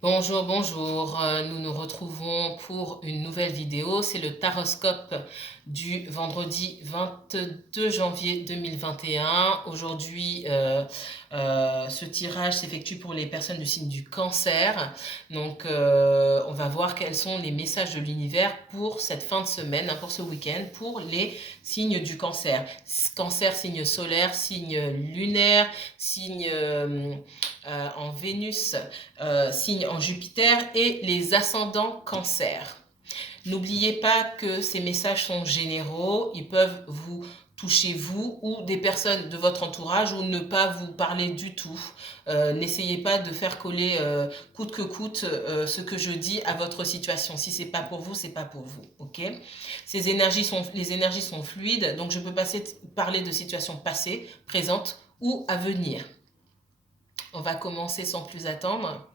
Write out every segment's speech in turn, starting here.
Bonjour, bonjour. Nous nous retrouvons pour une nouvelle vidéo. C'est le taroscope du vendredi 22 janvier 2021. Aujourd'hui, ce tirage s'effectue pour les personnes du signe du Cancer. Donc, on va voir quels sont les messages de l'univers pour cette fin de semaine, pour ce week-end, pour les signes du Cancer. Cancer, signe solaire, signe lunaire, signe en Vénus, signe en Jupiter et les ascendants Cancer. N'oubliez pas que ces messages sont généraux, ils peuvent vous toucher vous ou des personnes de votre entourage ou ne pas vous parler du tout. N'essayez pas de faire coller coûte que coûte ce que je dis à votre situation. Si c'est pas pour vous, c'est pas pour vous, ok? Les énergies sont fluides, donc je peux parler de situations passées, présentes ou à venir. On va commencer sans plus attendre.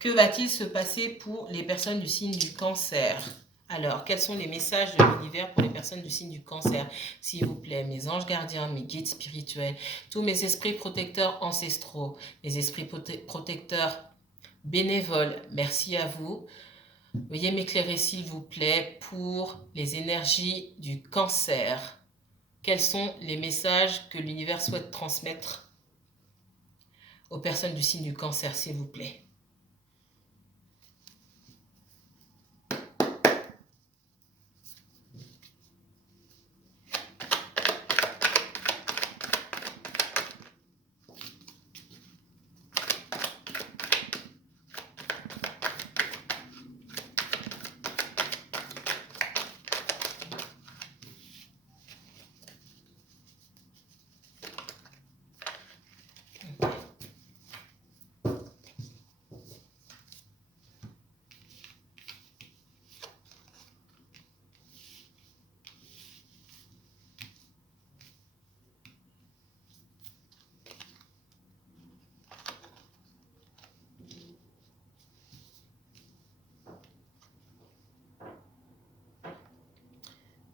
Que va-t-il se passer pour les personnes du signe du Cancer? Alors, quels sont les messages de l'univers pour les personnes du signe du Cancer? S'il vous plaît, mes anges gardiens, mes guides spirituels, tous mes esprits protecteurs ancestraux, mes esprits protecteurs bénévoles, merci à vous. Veuillez m'éclairer, s'il vous plaît, pour les énergies du Cancer. Quels sont les messages que l'univers souhaite transmettre aux personnes du signe du Cancer, s'il vous plaît?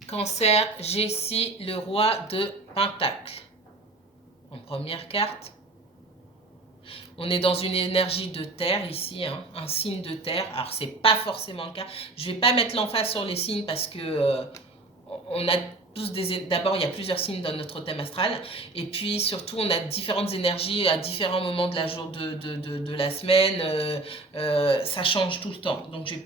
Cancer, j'ai ici le roi de Pentacles. En première carte, on est dans une énergie de terre ici, hein, un signe de terre. Alors, c'est pas forcément le cas. Je vais pas mettre l'emphase sur les signes parce que on a tous d'abord, il y a plusieurs signes dans notre thème astral. Et puis, surtout, on a différentes énergies à différents moments de la, de la semaine. Ça change tout le temps. Donc, je vais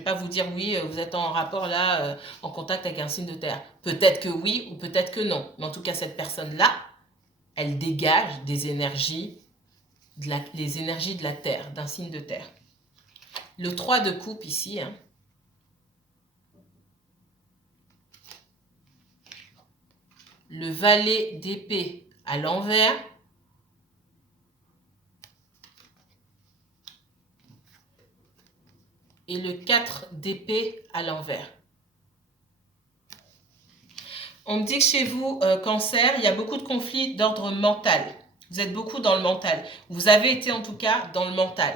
pas vous dire oui, vous êtes en rapport là, en contact avec un signe de terre. Peut-être que oui ou peut-être que non. Mais en tout cas, cette personne-là, elle dégage des énergies, les énergies de la terre, d'un signe de terre. Le 3 de coupe ici, hein, le valet d'épée à l'envers, et le 4 d'épée à l'envers. On me dit que chez vous, Cancer, il y a beaucoup de conflits d'ordre mental. Vous êtes beaucoup dans le mental. Vous avez été en tout cas dans le mental.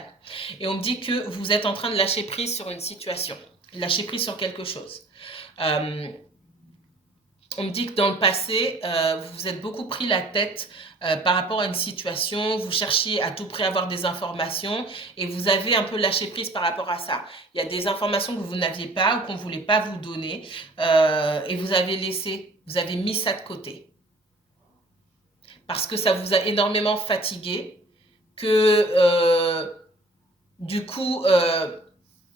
Et on me dit que vous êtes en train de lâcher prise sur une situation. Lâcher prise sur quelque chose. On me dit que dans le passé, vous vous êtes beaucoup pris la tête par rapport à une situation, vous cherchiez à tout prix à avoir des informations et vous avez un peu lâché prise par rapport à ça. Il y a des informations que vous n'aviez pas ou qu'on ne voulait pas vous donner et vous avez mis ça de côté. Parce que ça vous a énormément fatigué, que du coup,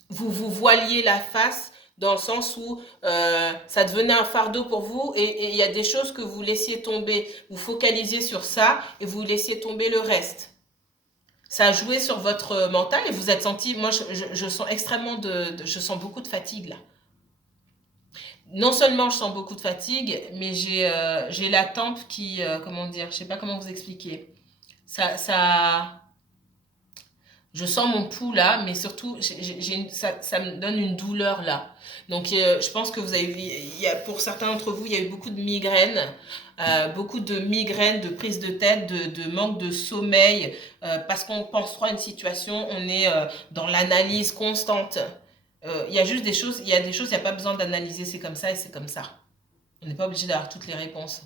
vous vous voiliez la face dans le sens où ça devenait un fardeau pour vous et il y a des choses que vous laissiez tomber. Vous focalisiez sur ça et vous laissiez tomber le reste. Ça a joué sur votre mental et vous êtes senti, moi je sens extrêmement je sens beaucoup de fatigue là. Non seulement je sens beaucoup de fatigue, mais j'ai la tempe qui, comment dire, je sais pas comment vous expliquer. Ça, je sens mon pouls là, mais surtout, ça me donne une douleur là. Donc, je pense que pour certains d'entre vous, il y a eu beaucoup de migraines, de prise de tête, de manque de sommeil, parce qu'on pense trop à une situation, on est dans l'analyse constante. Il y a juste des choses, il n'y a pas besoin d'analyser, c'est comme ça et c'est comme ça. On n'est pas obligé d'avoir toutes les réponses.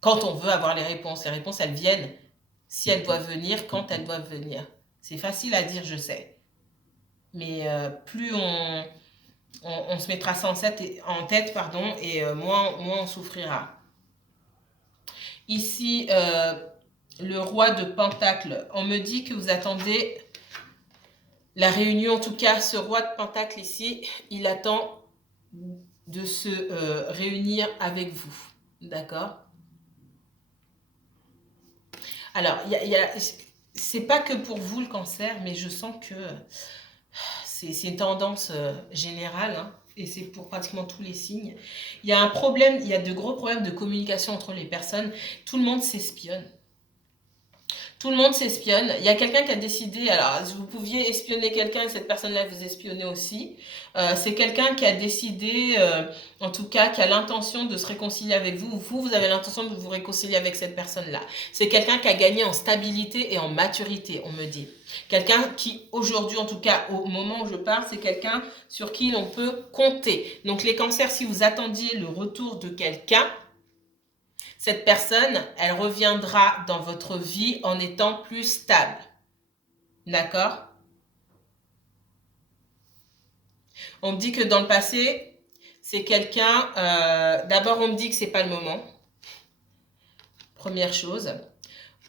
Quand on veut avoir les réponses, elles viennent si elles doivent venir, quand elles doivent venir. C'est facile à dire, je sais. Mais plus on se mettra ça en tête, pardon, et moins on souffrira. Ici, le roi de Pentacle. On me dit que vous attendez la réunion. En tout cas, ce roi de Pentacle ici, il attend de se réunir avec vous. D'accord? Alors, c'est pas que pour vous le cancer, mais je sens que c'est une tendance générale, hein, et c'est pour pratiquement tous les signes. Il y a un problème, il y a de gros problèmes de communication entre les personnes. Tout le monde s'espionne. Tout le monde s'espionne. Il y a quelqu'un qui a décidé, alors vous pouviez espionner quelqu'un et cette personne-là vous espionner aussi. C'est quelqu'un qui a décidé, en tout cas, qui a l'intention de se réconcilier avec vous. Vous avez l'intention de vous réconcilier avec cette personne-là. C'est quelqu'un qui a gagné en stabilité et en maturité, on me dit. Quelqu'un qui, aujourd'hui, en tout cas, au moment où je parle, c'est quelqu'un sur qui l'on peut compter. Donc les cancers, si vous attendiez le retour de quelqu'un, cette personne, elle reviendra dans votre vie en étant plus stable. D'accord? On me dit que dans le passé, c'est quelqu'un... D'abord, on me dit que c'est pas le moment. Première chose.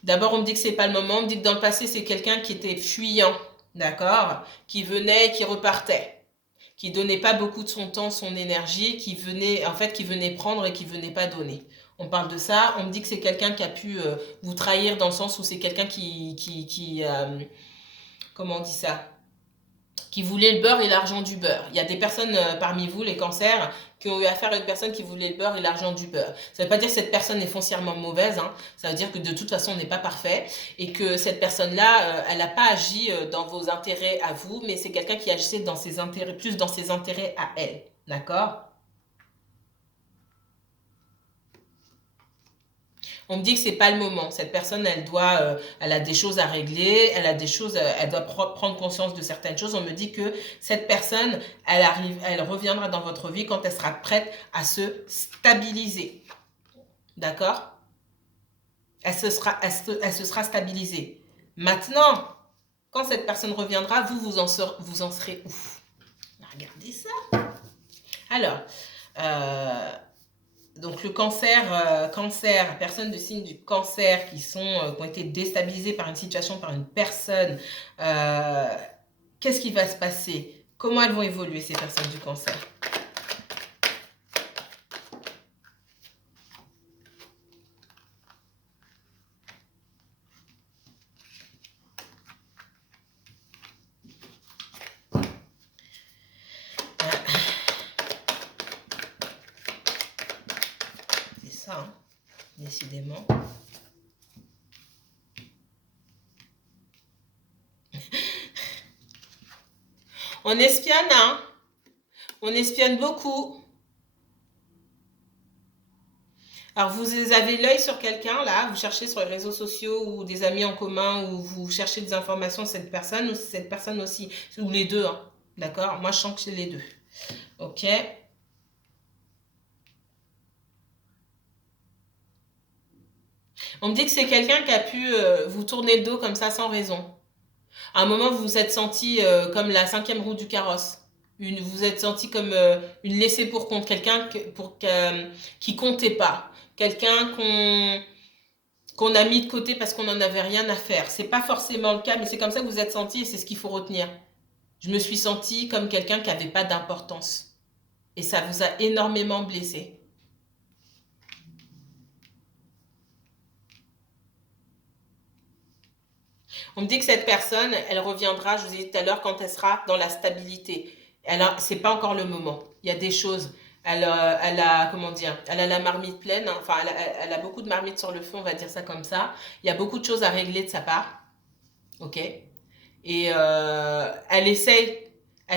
D'abord, on me dit que c'est pas le moment. On me dit que dans le passé, c'est quelqu'un qui était fuyant. D'accord? Qui venait et qui repartait. Qui donnait pas beaucoup de son temps, son énergie. Qui venait prendre et qui venait pas donner. On parle de ça. On me dit que c'est quelqu'un qui a pu vous trahir dans le sens où c'est quelqu'un comment on dit ça? Qui voulait le beurre et l'argent du beurre. Il y a des personnes parmi vous, les cancers, qui ont eu affaire à une personne qui voulait le beurre et l'argent du beurre. Ça ne veut pas dire que cette personne est foncièrement mauvaise, hein. Ça veut dire que de toute façon, on n'est pas parfait et que cette personne-là, elle n'a pas agi dans vos intérêts à vous, mais c'est quelqu'un qui agissait dans ses intérêts, plus dans ses intérêts à elle. D'accord? On me dit que c'est pas le moment. Cette personne, elle a des choses à régler, elle doit prendre conscience de certaines choses. On me dit que cette personne, elle reviendra dans votre vie quand elle sera prête à se stabiliser. D'accord? Elle se sera stabilisée. Maintenant, quand cette personne reviendra, vous en serez où? Regardez ça. Alors, donc le cancer, personnes de signe du cancer qui ont été déstabilisées par une situation, par une personne, qu'est-ce qui va se passer? Comment elles vont évoluer ces personnes du cancer? C'est ça, hein, décidément. On espionne, hein? On espionne beaucoup. Alors, vous avez l'œil sur quelqu'un, là, vous cherchez sur les réseaux sociaux ou des amis en commun, ou vous cherchez des informations sur cette personne, ou cette personne aussi, ou les deux, hein. D'accord? Moi, je sens que c'est les deux. Ok? On me dit que c'est quelqu'un qui a pu vous tourner le dos comme ça sans raison. À un moment, vous vous êtes senti comme la cinquième roue du carrosse. Vous vous êtes senti comme une laissée pour compte, quelqu'un qui comptait pas, quelqu'un qu'on a mis de côté parce qu'on n'en avait rien à faire. C'est pas forcément le cas, mais c'est comme ça que vous êtes senti et c'est ce qu'il faut retenir. Je me suis sentie comme quelqu'un qui n'avait pas d'importance. Et ça vous a énormément blessé. On me dit que cette personne, elle reviendra, je vous ai dit tout à l'heure, quand elle sera dans la stabilité. C'est pas encore le moment. Il y a des choses. Comment dire, elle a la marmite pleine, hein. Enfin, elle a beaucoup de marmites sur le feu, on va dire ça comme ça. Il y a beaucoup de choses à régler de sa part. Ok? Et elle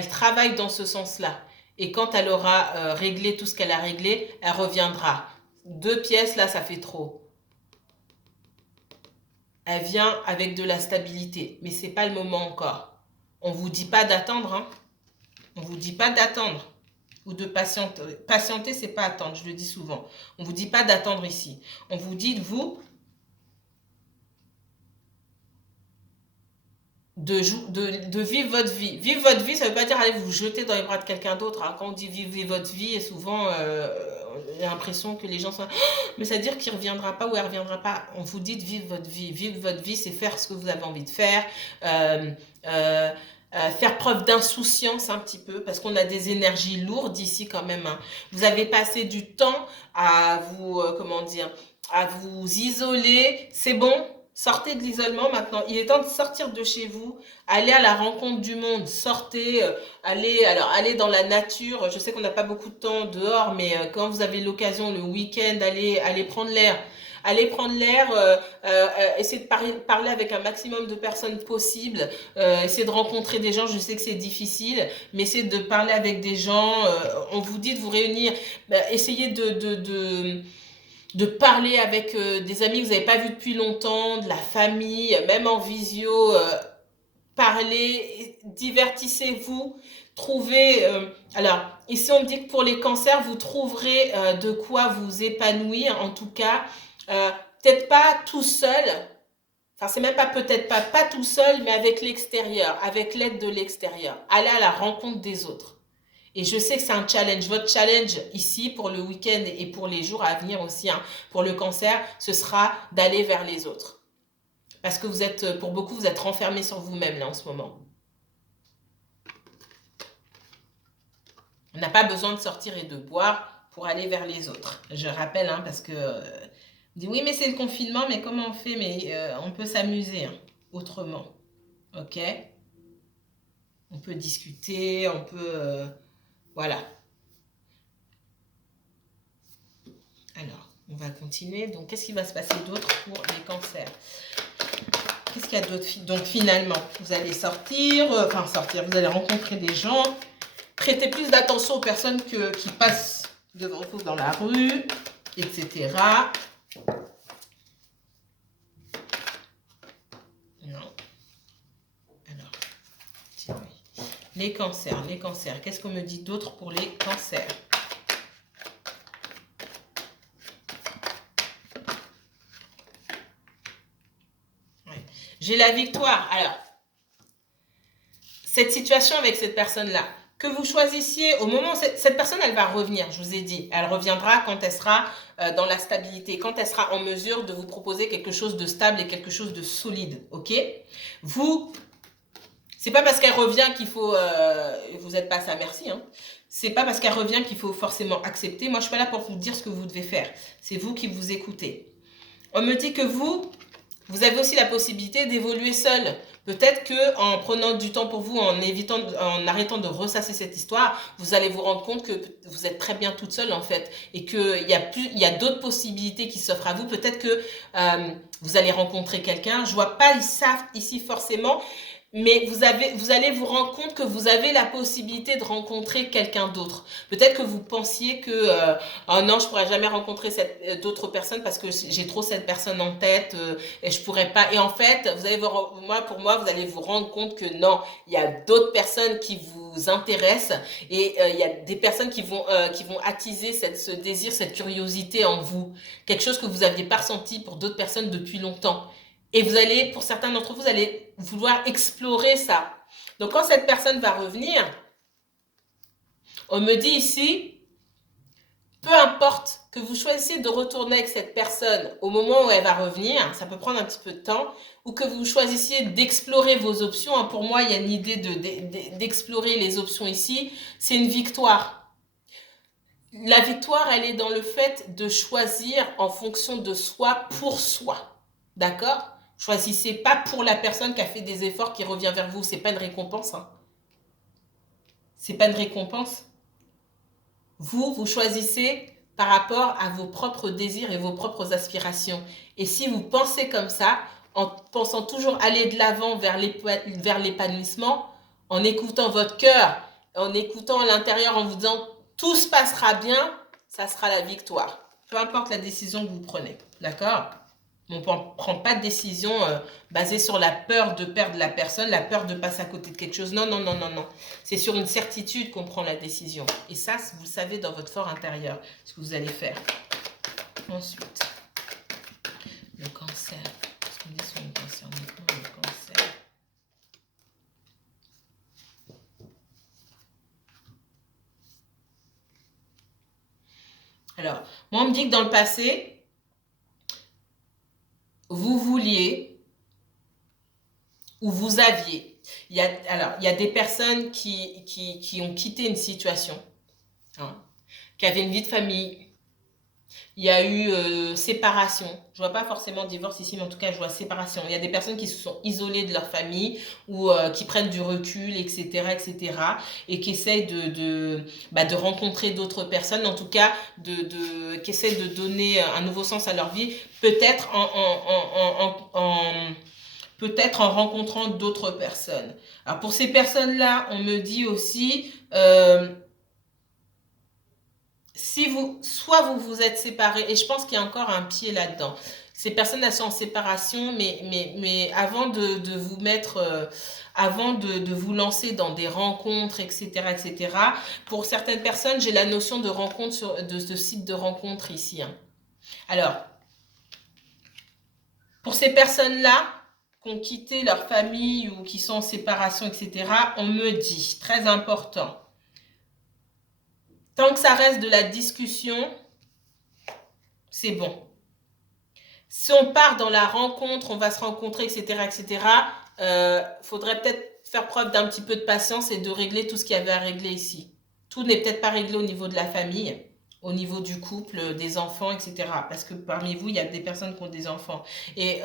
travaille dans ce sens-là. Et quand elle aura réglé tout ce qu'elle a réglé, elle reviendra. 2 pièces, là, ça fait trop. Elle vient avec de la stabilité, mais c'est pas le moment encore. On vous dit pas d'attendre, hein. On vous dit pas d'attendre ou de patienter. Patienter, c'est pas attendre, je le dis souvent. On vous dit pas d'attendre ici. On vous dit, vous, de vivre votre vie. Vivre votre vie, ça ne veut pas dire aller vous jeter dans les bras de quelqu'un d'autre. Hein. Quand on dit vivre votre vie, et souvent, on a l'impression que les gens sont... mais ça veut dire qu'il ne reviendra pas ou elle ne reviendra pas. On vous dit de vivre votre vie. Vivre votre vie, c'est faire ce que vous avez envie de faire. Faire preuve d'insouciance un petit peu, parce qu'on a des énergies lourdes ici quand même. Hein. Vous avez passé du temps à vous, comment dire, à vous isoler. C'est bon, sortez de l'isolement maintenant. Il est temps de sortir de chez vous, aller à la rencontre du monde, sortez, allez dans la nature. Je sais qu'on n'a pas beaucoup de temps dehors, mais quand vous avez l'occasion le week-end, allez prendre l'air. Allez prendre l'air, essayez de parler avec un maximum de personnes possible, essayez de rencontrer des gens, je sais que c'est difficile, mais essayez de parler avec des gens, on vous dit de vous réunir, essayez de parler avec des amis que vous n'avez pas vus depuis longtemps, de la famille, même en visio, parlez, divertissez-vous, trouvez... alors, ici on me dit que pour les cancers, vous trouverez de quoi vous épanouir, en tout cas, peut-être pas tout seul, enfin c'est même pas peut-être pas tout seul, mais avec l'extérieur, avec l'aide de l'extérieur. Allez à la rencontre des autres. Et je sais que c'est un challenge. Votre challenge ici pour le week-end et pour les jours à venir aussi, hein, pour le cancer, ce sera d'aller vers les autres. Parce que vous êtes, pour beaucoup, vous êtes renfermés sur vous-même là en ce moment. On n'a pas besoin de sortir et de boire pour aller vers les autres. Je rappelle, hein, parce que on dit oui, mais c'est le confinement, mais comment on fait? Mais on peut s'amuser hein, autrement. Ok? On peut discuter, on peut... voilà. Alors, on va continuer. Donc, qu'est-ce qui va se passer d'autre pour les cancers? Qu'est-ce qu'il y a d'autre? Donc, finalement, vous allez sortir, vous allez rencontrer des gens. Prêtez plus d'attention aux personnes qui passent devant vous dans la rue, etc. Non. Alors, les cancers. Qu'est-ce qu'on me dit d'autre pour les cancers? Ouais. J'ai la victoire. Alors, cette situation avec cette personne-là, que vous choisissiez au moment où cette personne, elle va revenir, je vous ai dit. Elle reviendra quand elle sera dans la stabilité, quand elle sera en mesure de vous proposer quelque chose de stable et quelque chose de solide, ok? Vous, c'est pas parce qu'elle revient qu'il faut... vous n'êtes pas à sa merci, hein. C'est pas parce qu'elle revient qu'il faut forcément accepter. Moi, je suis pas là pour vous dire ce que vous devez faire. C'est vous qui vous écoutez. On me dit que vous avez aussi la possibilité d'évoluer seul. Peut-être que en prenant du temps pour vous, en arrêtant de ressasser cette histoire, vous allez vous rendre compte que vous êtes très bien toute seule en fait, et qu'il y a d'autres possibilités qui s'offrent à vous. Peut-être que vous allez rencontrer quelqu'un. Je vois pas ici forcément, mais vous allez vous rendre compte que vous avez la possibilité de rencontrer quelqu'un d'autre. Peut-être que vous pensiez que oh non, je pourrais jamais rencontrer d'autres personnes parce que j'ai trop cette personne en tête et je pourrais pas. Et en fait, pour moi, vous allez vous rendre compte que non, il y a d'autres personnes qui vous intéressent et il y a des personnes qui vont attiser ce désir, cette curiosité en vous. Quelque chose que vous n'aviez pas ressenti pour d'autres personnes depuis longtemps. Et pour certains d'entre vous, vous allez vouloir explorer ça. Donc, quand cette personne va revenir, on me dit ici, peu importe que vous choisissiez de retourner avec cette personne au moment où elle va revenir, ça peut prendre un petit peu de temps, ou que vous choisissiez d'explorer vos options. Pour moi, il y a une idée d'explorer les options ici. C'est une victoire. La victoire, elle est dans le fait de choisir en fonction de soi, pour soi. D'accord ? Choisissez pas pour la personne qui a fait des efforts, qui revient vers vous. C'est pas une récompense. Hein. C'est pas une récompense. Vous choisissez par rapport à vos propres désirs et vos propres aspirations. Et si vous pensez comme ça, en pensant toujours aller de l'avant vers l'épanouissement, en écoutant votre cœur, en écoutant à l'intérieur, en vous disant tout se passera bien, ça sera la victoire. Peu importe la décision que vous prenez. D'accord ? On ne prend pas de décision basée sur la peur de perdre la personne, la peur de passer à côté de quelque chose. Non, non, non, non, non. C'est sur une certitude qu'on prend la décision. Et ça, vous le savez dans votre fort intérieur, ce que vous allez faire. Ensuite, le cancer. Qu'est-ce qu'on dit sur le cancer? Le cancer. Moi, on me dit que dans le passé, vous vouliez ou vous aviez. Alors, il y a des personnes qui ont quitté une situation, hein, qui avaient une vie de famille. Il y a eu séparation. Je vois pas forcément divorce ici, mais en tout cas, je vois séparation. Il y a des personnes qui se sont isolées de leur famille ou qui prennent du recul, etc., etc., et qui essayent de rencontrer d'autres personnes, en tout cas, qui essayent de donner un nouveau sens à leur vie, peut-être peut-être en rencontrant d'autres personnes. Alors pour ces personnes-là, on me dit aussi, si soit vous vous êtes séparés, et je pense qu'il y a encore un pied là-dedans. Ces personnes, elles sont en séparation, mais avant de vous mettre, avant de vous lancer dans des rencontres, etc., etc., pour certaines personnes, j'ai la notion de rencontre de site de rencontre ici, hein. Alors, pour ces personnes-là, qui ont quitté leur famille ou qui sont en séparation, etc., on me dit, très important, tant que ça reste de la discussion, c'est bon. Si on part dans la rencontre, on va se rencontrer, etc., etc., faudrait peut-être faire preuve d'un petit peu de patience et de régler tout ce qu'il y avait à régler ici. Tout n'est peut-être pas réglé au niveau de la famille, au niveau du couple, des enfants, etc. Parce que parmi vous, il y a des personnes qui ont des enfants. Et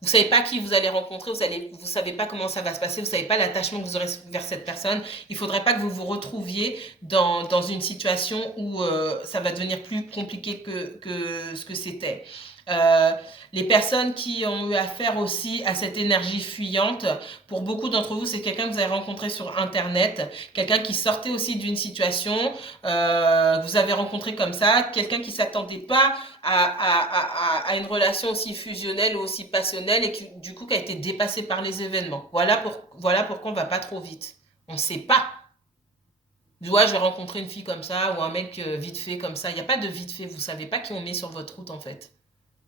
vous savez pas qui vous allez rencontrer, vous savez pas comment ça va se passer, vous savez pas l'attachement que vous aurez vers cette personne. Il faudrait pas que vous vous retrouviez dans une situation où ça va devenir plus compliqué que ce que c'était. Euh, les personnes qui ont eu affaire aussi à cette énergie fuyante, pour beaucoup d'entre vous, c'est quelqu'un que vous avez rencontré sur Internet, quelqu'un qui sortait aussi d'une situation, que vous avez rencontré comme ça, quelqu'un qui s'attendait pas à une relation aussi fusionnelle ou aussi passionnelle et qui, du coup, qui a été dépassé par les événements. Voilà pourquoi on va pas trop vite. On sait pas. Je vais rencontrer une fille comme ça ou un mec vite fait comme ça. Il n'y a pas de vite fait. Vous savez pas qui on met sur votre route en fait.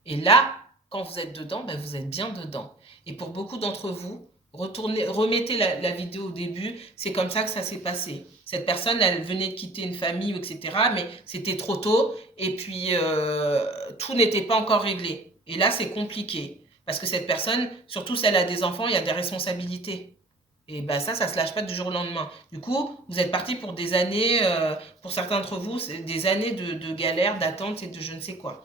Et là, quand vous êtes dedans, ben vous êtes bien dedans. Et pour beaucoup d'entre vous, remettez la vidéo au début, c'est comme ça que ça s'est passé. Cette personne, elle venait de quitter une famille, etc., mais c'était trop tôt, et puis tout n'était pas encore réglé. Et là, c'est compliqué. Parce que cette personne, surtout si elle a des enfants, il y a des responsabilités. Et ben ça se lâche pas du jour au lendemain. Du coup, vous êtes parti pour des années, pour certains d'entre vous, des années de galère, d'attente et de je ne sais quoi.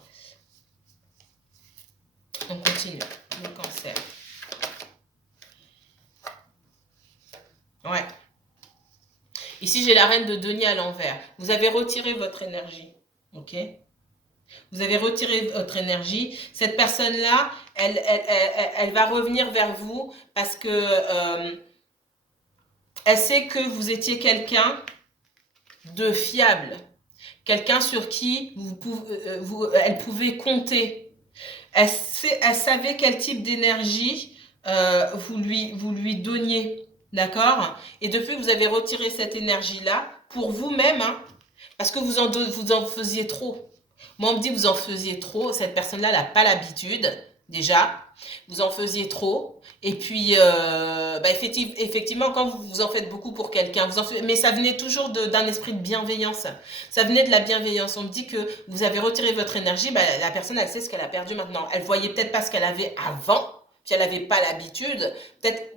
On continue. Le cancer. Ouais. Ici, j'ai la reine de denier à l'envers. Vous avez retiré votre énergie. Ok? Vous avez retiré votre énergie. Cette personne-là, elle va revenir vers vous parce que elle sait que vous étiez quelqu'un de fiable. Quelqu'un sur qui elle pouvait compter. Elle savait quel type d'énergie vous lui donniez. D'accord? Et depuis que vous avez retiré cette énergie-là, pour vous-même, hein, parce que vous en faisiez trop. Moi, on me dit que vous en faisiez trop. Cette personne-là, elle n'a pas l'habitude, déjà. Vous en faisiez trop. Et puis, effectivement, quand vous en faites beaucoup pour quelqu'un, mais ça venait toujours d'un esprit de bienveillance. Ça venait de la bienveillance. On me dit que vous avez retiré votre énergie. La personne, elle sait ce qu'elle a perdu maintenant. Elle voyait peut-être pas ce qu'elle avait avant. Puis elle n'avait pas l'habitude. Peut-être,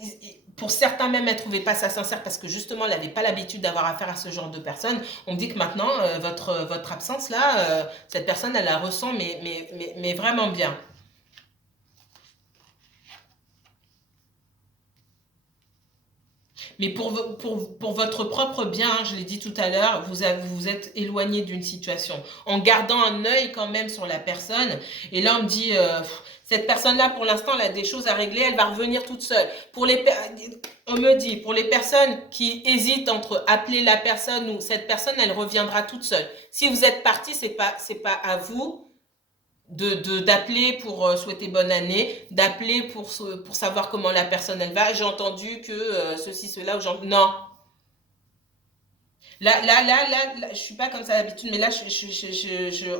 pour certains même, elle ne trouvait pas ça sincère parce que justement, elle n'avait pas l'habitude d'avoir affaire à ce genre de personnes. On me dit que maintenant, votre absence là, cette personne, elle la ressent, mais vraiment bien. Mais pour votre propre bien, hein, je l'ai dit tout à l'heure, vous êtes éloigné d'une situation. En gardant un œil quand même sur la personne. Et là, on me dit, cette personne-là, pour l'instant, elle a des choses à régler, elle va revenir toute seule. On me dit, pour les personnes qui hésitent entre appeler la personne ou cette personne, elle reviendra toute seule. Si vous êtes parti, c'est pas à vous d'appeler pour souhaiter bonne année, d'appeler pour savoir comment la personne elle va. J'ai entendu que ceci, cela, non. Là, je suis pas comme ça d'habitude, mais là,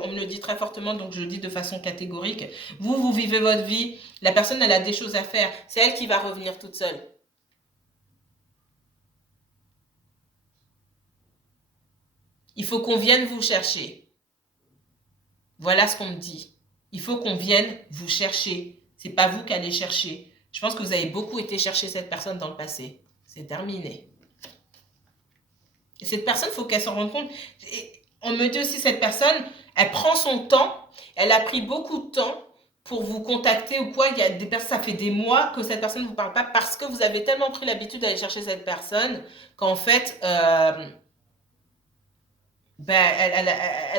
on me le dit très fortement, donc je le dis de façon catégorique. Vous vivez votre vie, la personne, elle a des choses à faire, c'est elle qui va revenir toute seule. Il faut qu'on vienne vous chercher. Voilà ce qu'on me dit. Il faut qu'on vienne vous chercher. C'est pas vous qui allez chercher. Je pense que vous avez beaucoup été chercher cette personne dans le passé. C'est terminé. Et cette personne, il faut qu'elle s'en rende compte. Et on me dit aussi, cette personne, elle prend son temps. Elle a pris beaucoup de temps pour vous contacter ou quoi. Il y a des personnes, ça fait des mois que cette personne ne vous parle pas parce que vous avez tellement pris l'habitude d'aller chercher cette personne qu'en fait, elle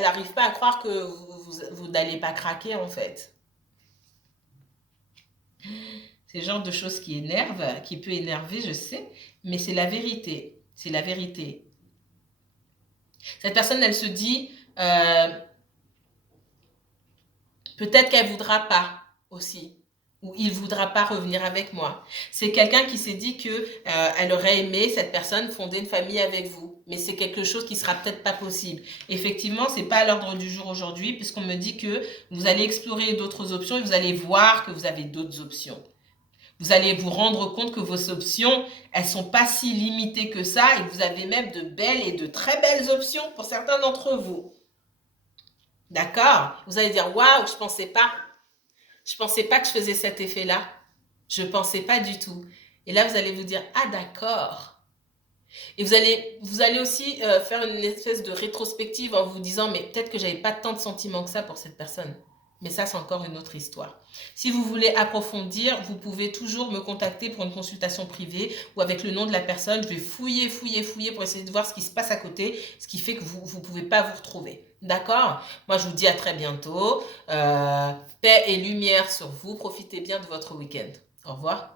n'arrive pas à croire que vous n'allez pas craquer en fait. C'est le genre de choses qui énervent, qui peut énerver, je sais, mais c'est la vérité. C'est la vérité. Cette personne, elle se dit, peut-être qu'elle ne voudra pas aussi, ou il ne voudra pas revenir avec moi. C'est quelqu'un qui s'est dit qu'elle aurait aimé, cette personne, fonder une famille avec vous. Mais c'est quelque chose qui ne sera peut-être pas possible. Effectivement, ce n'est pas à l'ordre du jour aujourd'hui, puisqu'on me dit que vous allez explorer d'autres options et vous allez voir que vous avez d'autres options. Vous allez vous rendre compte que vos options, elles ne sont pas si limitées que ça et vous avez même de belles et de très belles options pour certains d'entre vous. D'accord? Vous allez dire, waouh, je ne pensais pas. Je ne pensais pas que je faisais cet effet-là. Je ne pensais pas du tout. Et là, vous allez vous dire, ah d'accord. Et vous allez aussi faire une espèce de rétrospective en vous disant, mais peut-être que je n'avais pas tant de sentiments que ça pour cette personne. Mais ça, c'est encore une autre histoire. Si vous voulez approfondir, vous pouvez toujours me contacter pour une consultation privée ou avec le nom de la personne. Je vais fouiller pour essayer de voir ce qui se passe à côté, ce qui fait que vous ne pouvez pas vous retrouver. D'accord? Moi, je vous dis à très bientôt. Paix et lumière sur vous. Profitez bien de votre week-end. Au revoir.